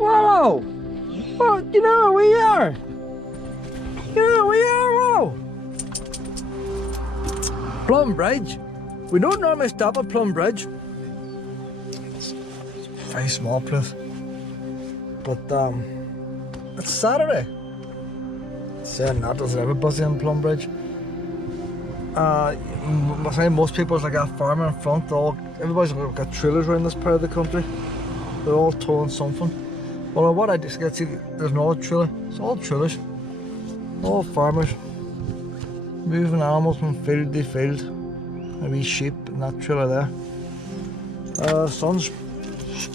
Whoa! Well, you know where we are. You know where we are, whoa! Plumbridge. We don't normally stop at Plumbridge. It's a very small place. But it's Saturday. Saying that, there's everybody in Plumbridge. I say most people's like a farmer in front. Everybody's got trailers around this part of the country. They're all towing something. Well, what I just get to see, there's no trailer. It's all trailers. All farmers moving animals from field to field. Maybe sheep in that trailer there. Sun's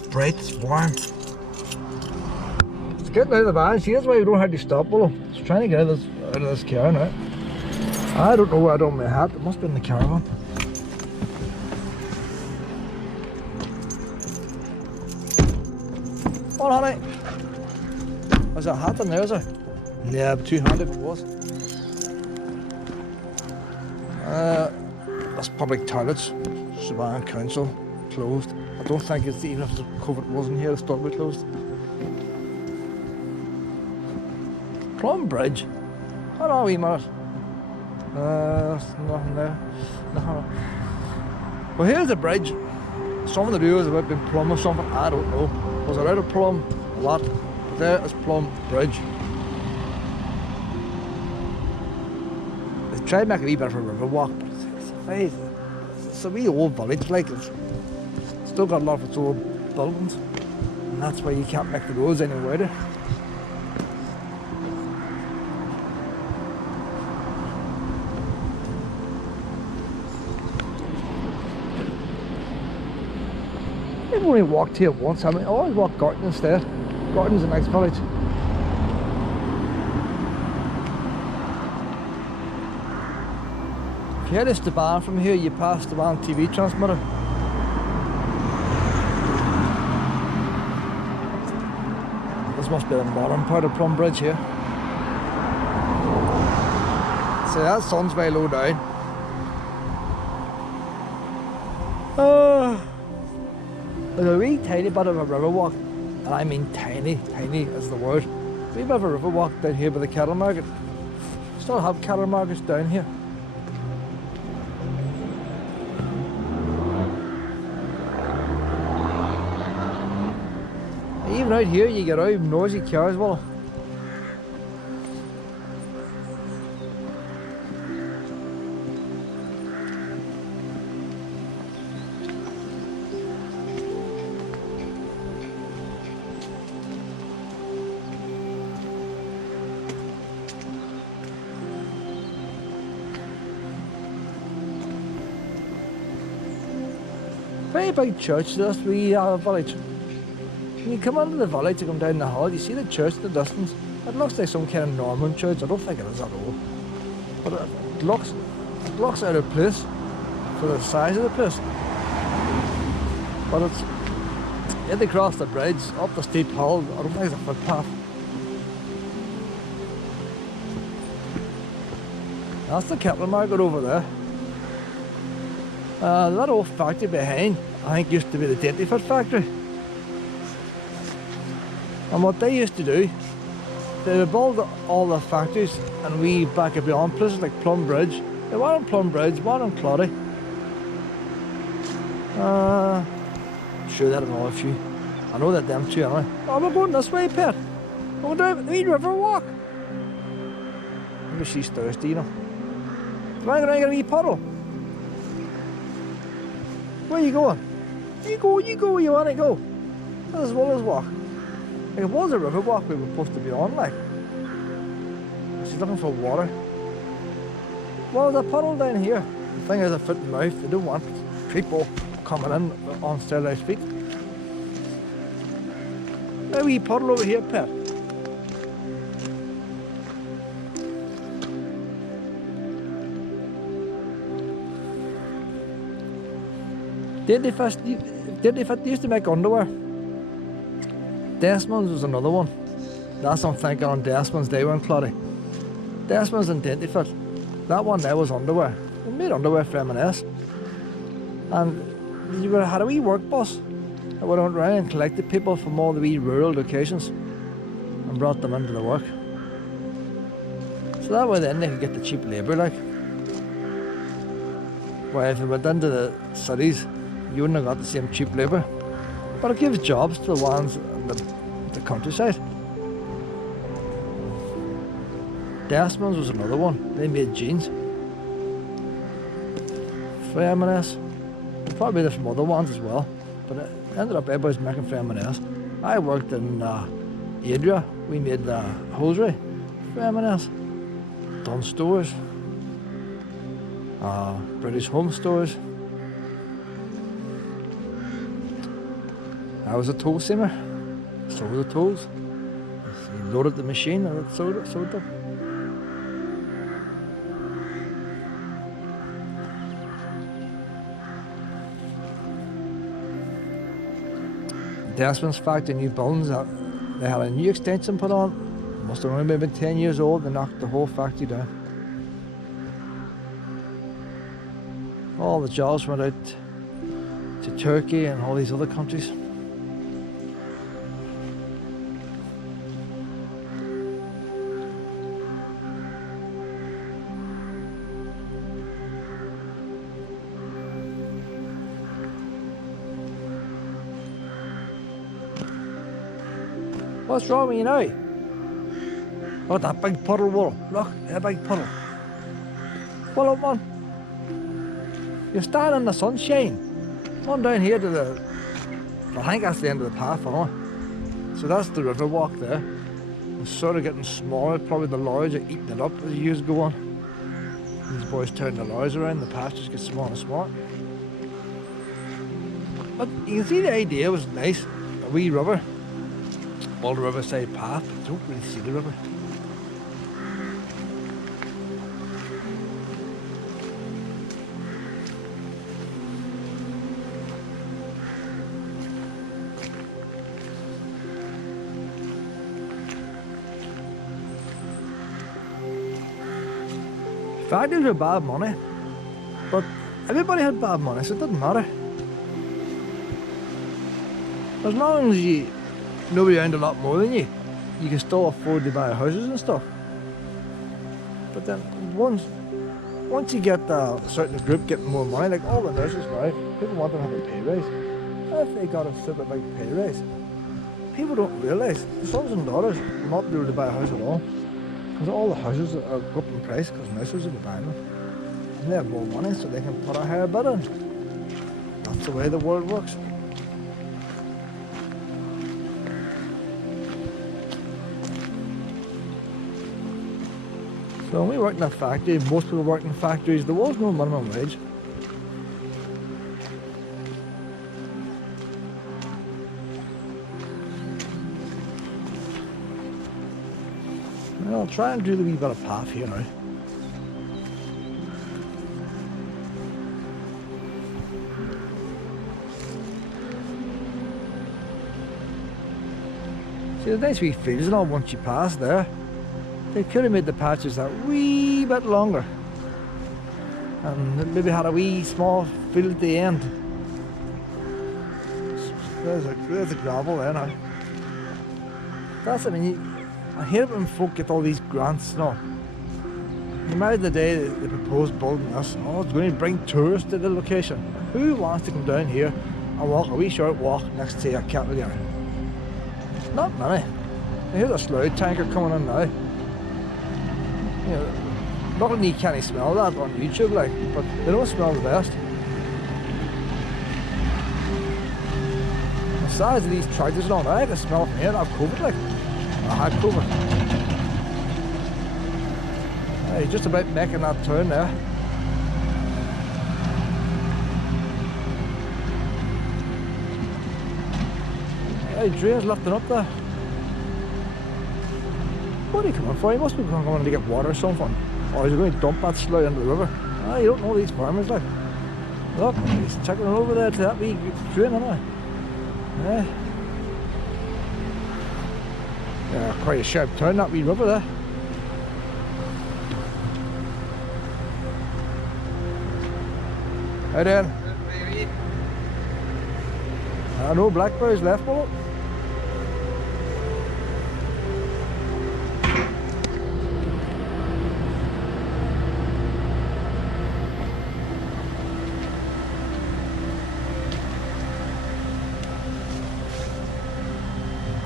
bright, it's warm. It's getting out of the van. See, that's why we don't have to stop. Well, it's trying to get out of this car now. I don't know where I don't have my hat. It must be in the caravan. Oh, honey. There's a hat in there, is there? Yeah, but two-handed if it was. That's public toilets. Savannah Council closed. I don't think it's even if the COVID wasn't here, it's still be closed. Plumbridge. Hold on a wee minute. There's nothing there. Nothing. Well, here's the bridge. Something to do with about being plumb or something. I don't know. Was it out of Plum? A lot. But there is Plumbridge. They tried to make it a wee bit of a river walk, but it's a wee old village, like it's still got a lot of its old buildings, and that's why you can't make the roads any wider. I've only walked here once. I always walk Garton instead. Garton's a nice village. If you head to Staban from here, you pass the Staban TV transmitter. This must be the modern part of Plumbridge here. See, that sun's very low down. There's a wee tiny bit of a river walk, and I mean tiny, tiny is the word. A wee bit of a river walk down here by the cattle market. Still have cattle markets down here. Even out here you get out noisy cars, well. Very big church, this wee village. When you come into the village, you come down the hill, you see the church in the distance. It looks like some kind of Norman church. I don't think it is at all. But it looks out of place for the size of the place. But it's you had to cross the bridge, up the steep hill. I don't think it's a footpath. That's the cattle market over there. That old factory behind, I think, used to be the Dentifit factory. And what they used to do, they would build all the factories and we back up beyond places like Plumbridge. They were in Plumbridge, one in Cloddy. I'm sure that another few. I know that them two anyway. Oh, we're going this way, Pet. We're going down the river walk. Maybe she's thirsty, you know. Am I going to get a wee puddle? Where are you going? You go where you want to go. As well as walk. Like it was a river walk we were supposed to be on, like. She's looking for water. Well, there's a puddle down here. The thing is a foot and mouth. They don't want people coming in on sterilized feet. A wee puddle over here, Pet. Dentifit used to make underwear. Desmond's was another one. That's what I'm thinking on Desmond's. They were in Cloddy. Desmond's and Dentifit. That one there was underwear. We made underwear for M&S. And you had a wee work bus. I went around and collected people from all the wee rural locations and brought them into the work. So that way then they could get the cheap labour, like. Where if you went into the cities, you wouldn't have got the same cheap labour. But it gives jobs to the ones in the countryside. Desmond's was another one. They made jeans. For M&S. Probably there's some other ones as well. But it ended up everybody's making for M&S. I worked in Adria. We made hosiery for M&S. Dunn Stores. British Home Stores. I was a tool seamer. Sewed the tools. You loaded the machine and it sewed them. Desmond's factory, new buildings, they had a new extension put on. Must have only been 10 years old. They knocked the whole factory down. All the jobs went out to Turkey and all these other countries. What's wrong with you now? Oh, that big puddle, Will. Look, that big puddle. Pull up, man. You're standing in the sunshine. Come down here to the... I think that's the end of the path, huh? So that's the river walk there. It's sort of getting smaller. Probably the lorries are eating it up as the years go on. These boys turn the lorries around, the path just gets smaller and smaller. But you can see the idea was nice. A wee river. All the Riverside path, but you don't really see the river. Factories were bad money, but everybody had bad money, so it didn't matter. As long as nobody earned a lot more than you can still afford to buy houses and stuff. But then once you get a certain group getting more money, like all the nurses now, people want them to have a pay raise. If they got a super big pay raise, people don't realise the sons and daughters will not be able to buy a house at all. Because all the houses are up in price because nurses will be buying them. And they have more money so they can put a higher bid in. That's the way the world works. So when we worked in a factory, most people worked in factories, there was no minimum wage. Well, I'll try and do the wee bit of path here now. See, the nice wee fields and all once you pass there. They could have made the patches that wee bit longer and maybe had a wee small field at the end. There's a gravel there now. That's, I mean, I hate it when folk get all these grants and all. Imagine the day they proposed building this, oh, it's going to bring tourists to the location. Who wants to come down here and walk a wee short walk next to a cattle yard? Not many. Here's a slurry tanker coming in now. You know, luckily you can't smell that on YouTube, like, but they don't smell the best. The size of these tractors and all that, I can smell from here and I've COVID, like. I had COVID. Hey, just about making that turn there. Hey, drain's lifting up there. What are you coming for? He must be coming to get water or something. Or is he going to dump that slough into the river? Ah, you don't know these farmers, like. Look, he's checking it over there to that wee drain, isn't he? Yeah. Yeah, quite a sharp turn, that wee river there. How then? No blackberries left, will it?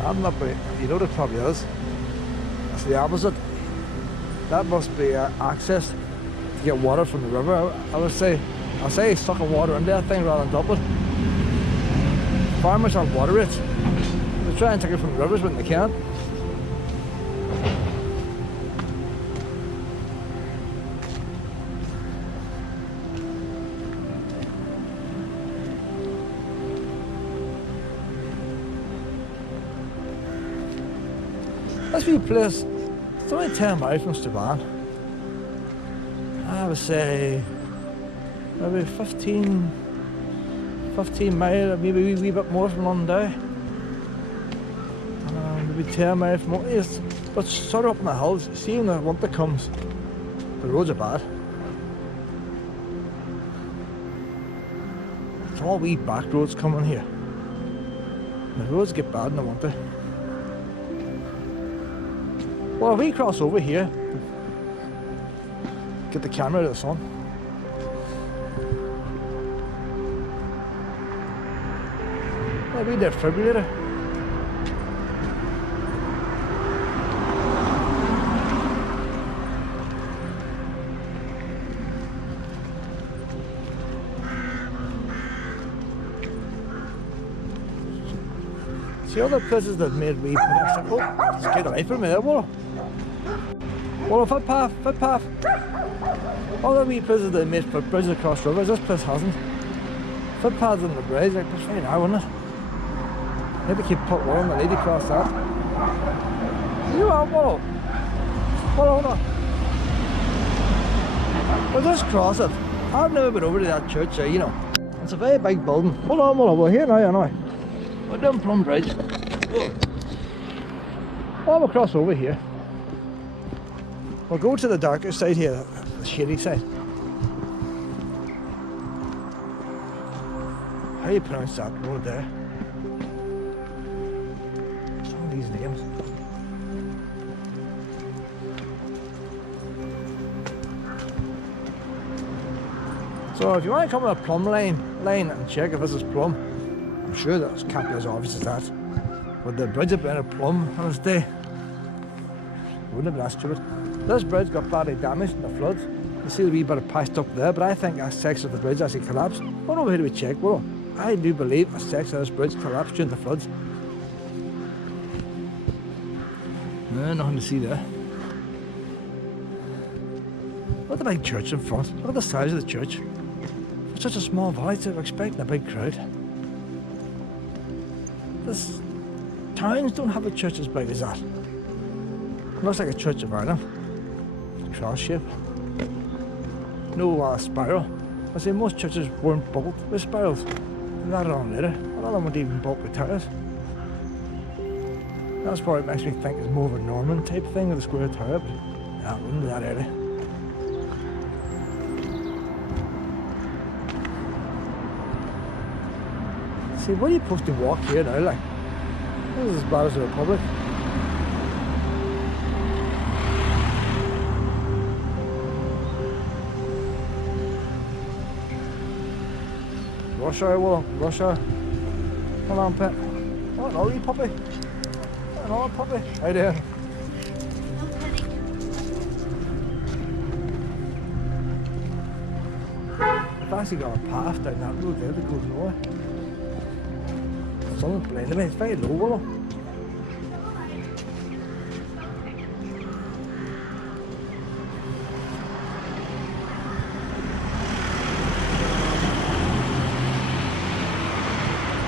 I'm not, you know what it probably is? It's the opposite. That must be access to get water from the river. I'll say sucking water into that thing rather than dump it. Farmers have water rates. They try and take it from the rivers when they can. This wee place, it's only 10 miles from Tyrone. I would say maybe 15 miles, maybe a wee bit more from London Down. Maybe 10 miles from London. But sort of up in the hills, see when the winter comes, the roads are bad. It's all wee back roads coming here. And the roads get bad in the winter. Well, if we cross over here, get the camera out of the sun. Maybe the defibrillator. See other places that made wee pedestrian. Oh, just get away from me there, Wallo. Wallo, footpath. Other wee places that made footbridges across rivers, this place hasn't. Footpaths on the bridge, like it's very now, isn't it? Maybe keep put one on the lady across that. You are, Wallo. Wallo, hold on. We'll just cross it. I've never been over to that church there, you know. It's a very big building. Hold on, Wallo, we're here now, anyway. We're down Plumbridge. Well, we'll cross over here. We'll go to the darker side here, the shady side. How do you pronounce that road there? Some of these names. So if you want to come on a plumb lane and check if this is plumb, I'm sure that can't be as obvious as that. Would the bridge have been a plumb on its day? Wouldn't have been that stupid. This bridge got badly damaged in the floods. You see the wee bit of patched up there, but I think a section of the bridge actually collapsed. Well, over here do we check? Well, I do believe a section of this bridge collapsed during the floods. No, nothing to see there. Look at the big church in front. Look at the size of the church. It's such a small valley, so we're expecting a big crowd. This towns don't have a church as big as that. It looks like a Church of Ireland. Cross shape. No spiral. I say most churches weren't built with spirals. They added on later. A lot of them weren't even built with towers. That's why it makes me think it's more of a Norman type thing with a square tower, but yeah, it wouldn't be that early. See, where are you supposed to walk here now, like? This is as bad as the Republic. Rush hour, Willow, rush hour. Come on, pet. Oh, no, you puppy. Oh, no, puppy. How you doing? I've actually got a path down that road there that goes nowhere. Someone's blinding me, it's very low, Willow.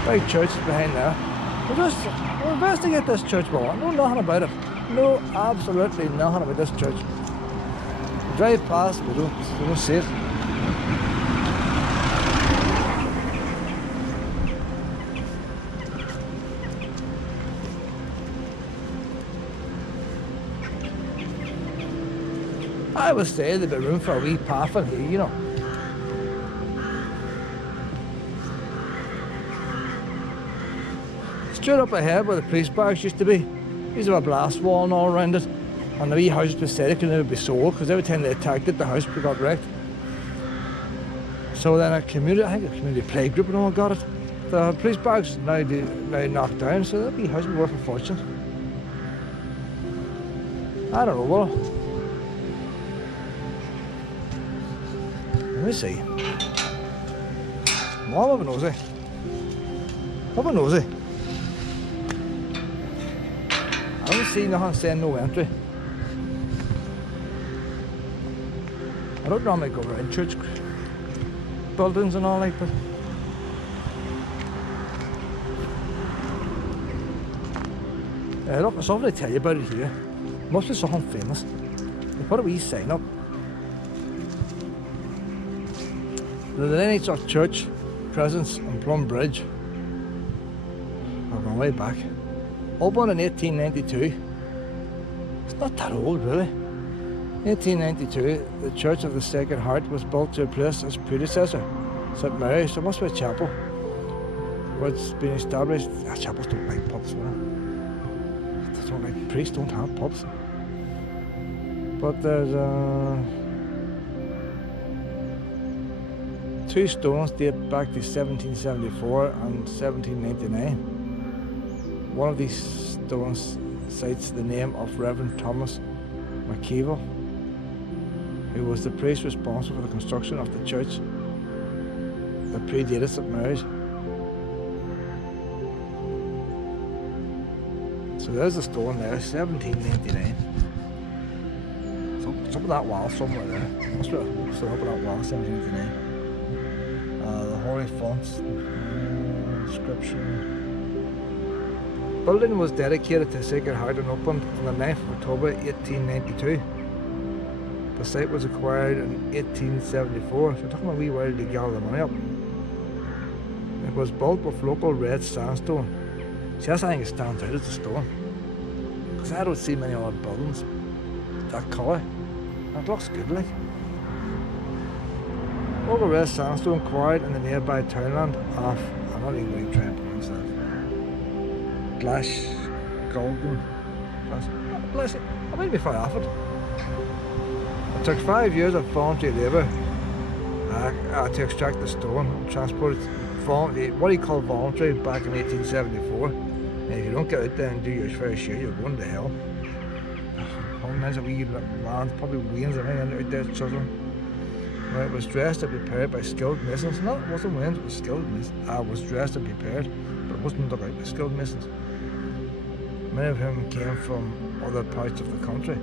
Big church is behind there. We'll investigate this church, but I know nothing about it. No, absolutely nothing about this church. We drive past, we don't see it. I would say there'd be room for a wee path in here, you know. Straight up ahead where the police barracks used to be, used to have a blast wall and all around it. And the wee house beside it could never be sold because every time they attacked it, the house got wrecked. So then I think a community play group and all got it. The police barracks is now knocked down, so that wee house would be worth a fortune. I don't know, well. Let me see. Mom, have a nosy. Have a nosy. I don't see nothing saying no entry. I don't normally go around church buildings and all like that. Look, there's something to tell you about it here. Must be something famous. They put a wee sign up. The NHS Church presence in Plumbridge. I've gone way back. Opened in 1892. It's not that old, really. 1892, the Church of the Sacred Heart was built to replace its predecessor, St Mary's. So it must be a chapel. What's been established. Chapels don't like pubs, man. They don't like priests, don't have pubs. But there's two stones date back to 1774 and 1799. One of these stones cites the name of Reverend Thomas McKeever, who was the priest responsible for the construction of the church that predated St Mary's. So there's a stone there, 1799. So it's up that wall somewhere there. Must be up that wall, 1799. The holy fonts, inscription. Building was dedicated to the Sacred Heart and opened on the 9th of October 1892. The site was acquired in 1874, so it took them a wee while to gather the money up. It was built with local red sandstone. See, that's the thing that stands out, is the stone. Because I don't see many other buildings that colour. It looks good, like. Local red sandstone quarried in the nearby townland of, I'm not even going to try and pronounce that. Bless it, I might be far off it. It took 5 years of voluntary labour to extract the stone and transport it, what do you call voluntary, back in 1874. And if you don't get out there and do your fair share, you're going to hell. There's a wee man, probably wains or anything out there chiseling. Right, it was dressed and prepared by skilled masons. No, it wasn't wains, it was skilled masons. It was dressed and prepared, but it wasn't dug out by skilled masons. Many of them came from other parts of the country.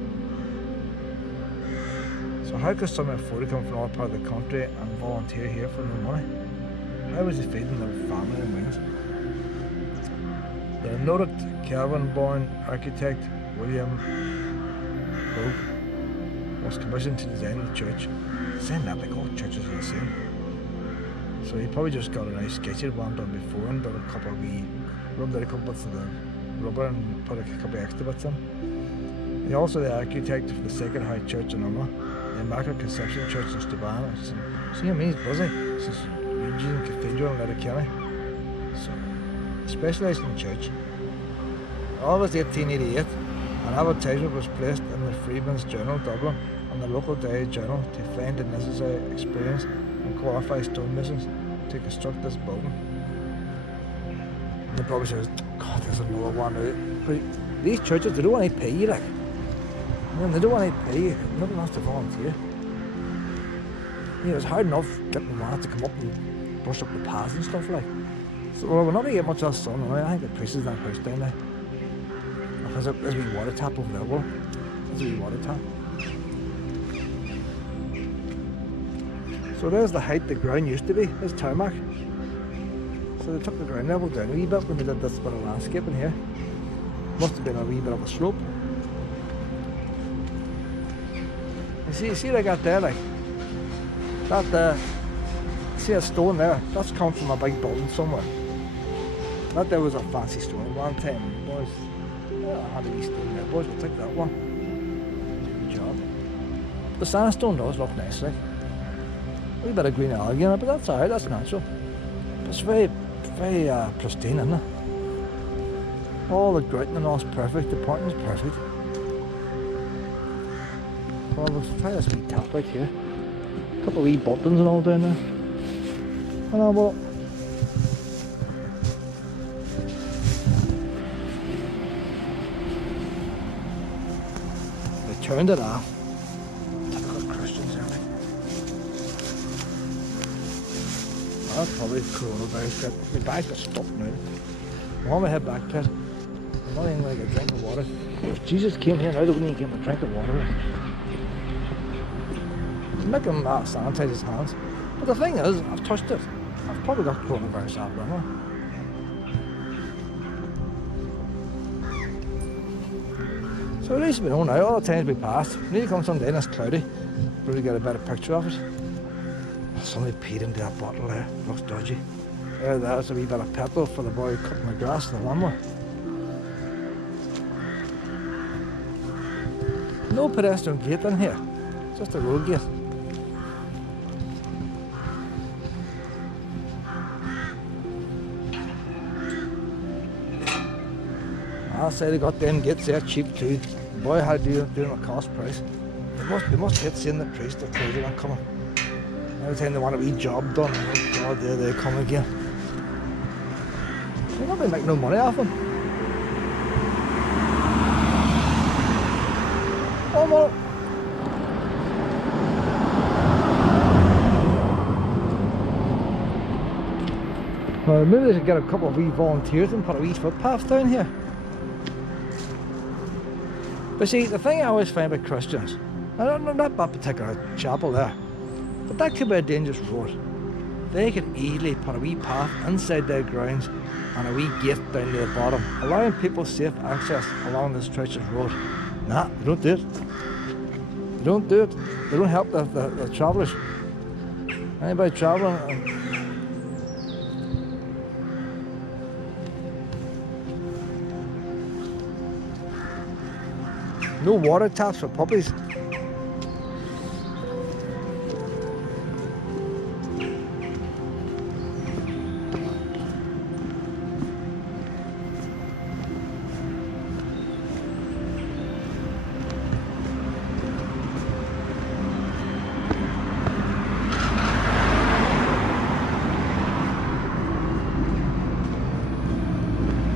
So how could someone afford to come from all part of the country and volunteer here for no money? How was he feeding their family and wings? The noted Calvin-born architect William Hogue was commissioned to design the church. Saying that like all churches are the same. So he probably just got a nice sketch of one done before and done a couple of rubbed out a couple bits of the rubber and put a couple of extra bits in. He also the architect for the Sacred Heart Church in Umma, the Immaculate Conception Church in Stubana. See him, he's busy. This is Eugene Cathedral in Letterkenny. So, specialised in church. All was 1888. An advertisement was placed in the Freeman's Journal, Dublin, and the local Diary Journal to find the necessary experience and qualified stonemasons to construct this building. And the probably says, God, there's another one out. But these churches, they don't want to pay you, like. They don't want to pay you. Nobody wants to volunteer. You know, it's hard enough getting one to come up and brush up the paths and stuff, like. So, well, we're not going to get much of sun. I think the priest is that house down there. There's a wee water tap over there, well. There's a wee water tap. So there's the height the ground used to be. There's tarmac. So they took the ground level down a wee bit when they did this bit of landscaping here. Must have been a wee bit of a slope. You see like that there, like that there. See a stone there? That's come from a big building somewhere. That there was a fancy stone at one time, boys. Yeah, I had a wee stone there, boys. We'll take that one. Good job. The sandstone does look nice, like. A wee bit of green algae in it, but that's alright, that's natural. But it's very, very pristine, isn't it? All the grouting and all's perfect, the parking's perfect. Well, we'll try this wee tap right here. A couple of wee buttons and all down there. And well, they turned it off. Typical Christians, aren't they? Well, that's probably coronavirus good. My bag got stuck now. I'm on my head back pit. I'm not even like a drink of water. If Jesus came here now, they wouldn't even give him a drink of water. Make him sanitize his hands. But the thing is, I've touched it. I've probably got coronavirus after all. So at least we know now, all the times we passed. We need to come someday and it's cloudy. Really get a better picture of it. Somebody peed into that bottle there. Looks dodgy. There's a wee bit of petrol for the boy cutting the grass in the lawnmower. No pedestrian gate in here. Just a road gate. I say they got them gates there cheap too. The boy had to do them at cost price. They must hate seeing the priest or crazy not coming. Every time they want a wee job done, oh God, there they come again. They're not going to make no money off them. Oh, well. Well, maybe they should get a couple of wee volunteers and put a wee footpath down here. But see, the thing I always find about Christians, not that particular chapel there, but that could be a dangerous road. They could easily put a wee path inside their grounds and a wee gate down to the bottom, allowing people safe access along this treacherous road. Nah, they don't do it. They don't do it. They don't help the travellers. Anybody travelling? No water taps for puppies.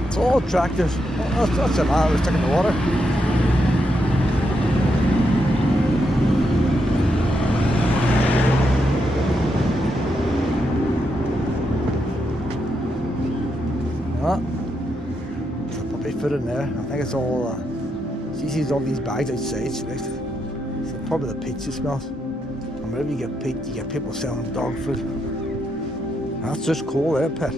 It's all tractors. That's a man who's taking the water. There's a puppy foot in there. I think it's all, she sees all these bags outside. It's probably the pizza smells. And whenever you get pizza, you get people selling dog food. That's just cool there, pet.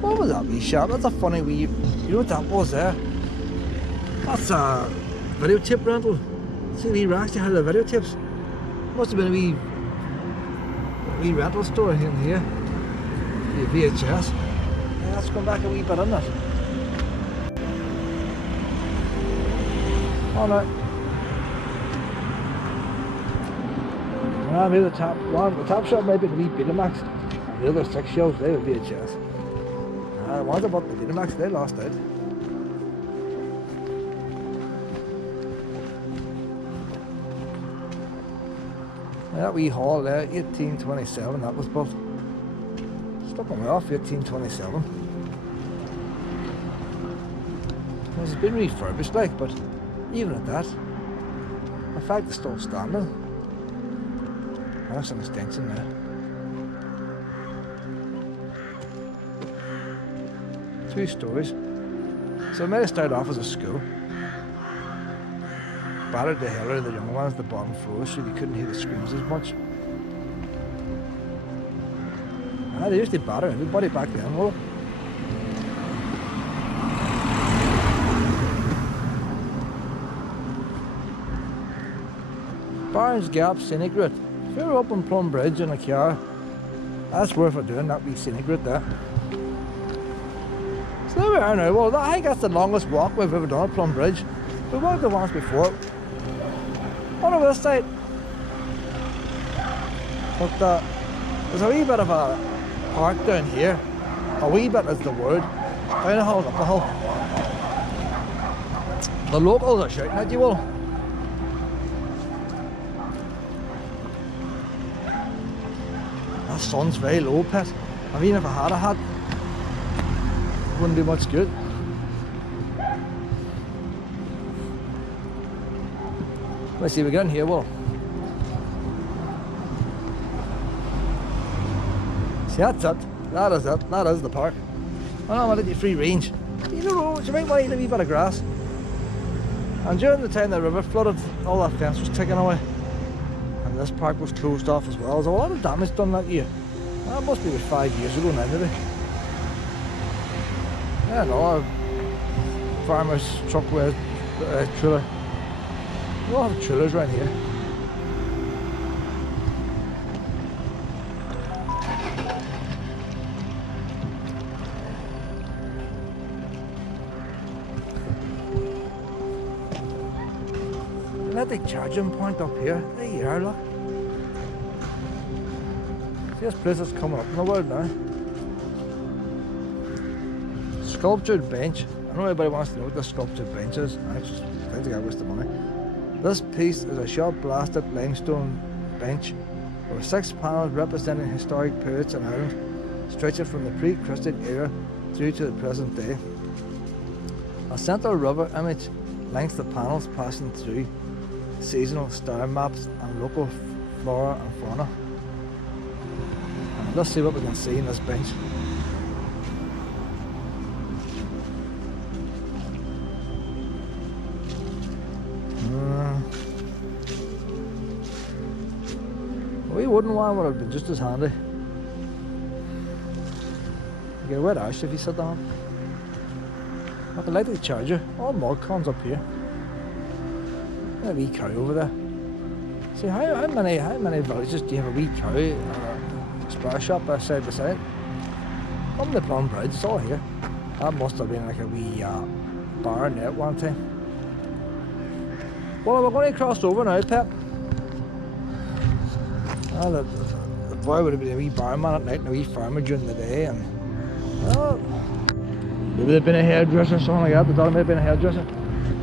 What was that wee shop? That's a funny wee, you know what that was there? That's a videotape rental. See the wee racks they had the videotapes? Must have been a wee rental store in here. The VHS. Yeah, let's go back a wee bit in it. Oh no. Maybe the top shop might be the wee Betamax. And the other 6 shelves, they were VHS. The ones about the Betamax, they lost out. That wee hall there, 1827, that was built. Stuck on me off, 1827. It's been refurbished like, but even at that, the fact it's still standing. There's an extension there. Two stories. So it might have started off as a school. Battered the hell out of the young ones, the bottom floor, so you couldn't hear the screams as much. They used to batter everybody back then, well. Barnes Gap Scenic Route. If you're up on Plumbridge in a car, that's worth it doing, that wee scenic route there. So there we are now. Well, I think that's the longest walk we've ever done at Plumbridge. We walked it once before. On the west side. But there's a wee bit of a park down here. A wee bit is the word. Down a hill and up a hill. The locals are shouting at you all. That sun's very low, Pet. I mean, if I had a hat, it wouldn't do much good. Let's see, we get in here, well. See, that's it. That is it. That is the park. Oh, I'm gonna let you free range. You know, you might want to eat a wee bit of grass. And during the time the river flooded, all that fence was taken away. And this park was closed off as well. There's a lot of damage done that year. That must be about 5 years ago now, maybe. Yeah, no, farmer's truck with a trailer. We all have trailers around here. Electric charging point up here. There you are, look. See, this place is coming up in the world now. Sculptured bench. I know everybody wants to know what the sculptured bench is. I just think I waste the money. This piece is a sharp blasted limestone bench with 6 panels representing historic periods in Ireland, stretching from the pre-Christian era through to the present day. A central river image links the panels, passing through seasonal star maps and local flora and fauna. And let's see what we can see in this bench. A wee wooden one would have been just as handy. You get a wet ash if you sit down. Like an electric charger, all mug cons up here. A wee cow over there. See, how many villages do you have a wee cow and a spare shop side by side? Up the Plumbridge, it's all here. That must have been like a wee barn there at one time. Well, we're going to cross over now, Pep. The boy would have been a wee barman at night and a wee farmer during the day, and well, maybe they'd been a hairdresser or something like that. The daughter may have been a hairdresser.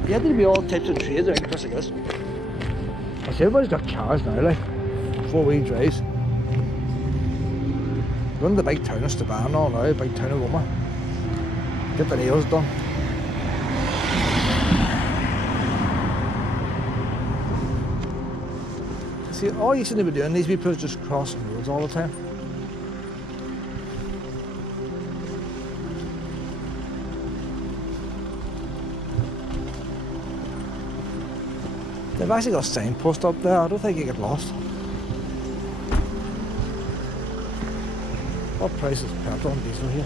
You had to be all types of trades around Chris, I guess. I see everybody's got cars now, like 4-wheel drives. Run the big town of Staban all now, big town of Roma. Get the nails done. See, all you seem to be doing, these people are just crossing roads all the time. They've actually got a signpost up there. I don't think you get lost. What price is petrol and diesel here?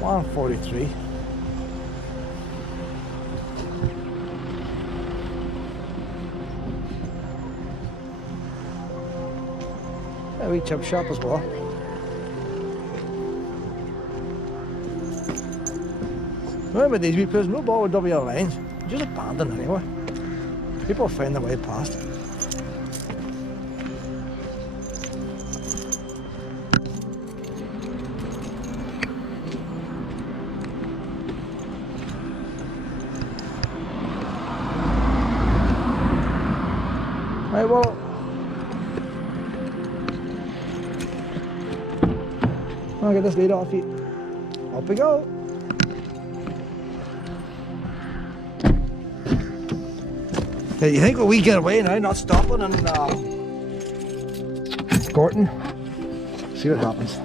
$1.43. A wee chip shop as well. Remember these wee places, no bother with WL lines. Just abandoned anyway. People find their way past. Right, well, I'll get this lead off you. Up we go. Yeah, you think we get away now, not stopping and escorting? See what happens.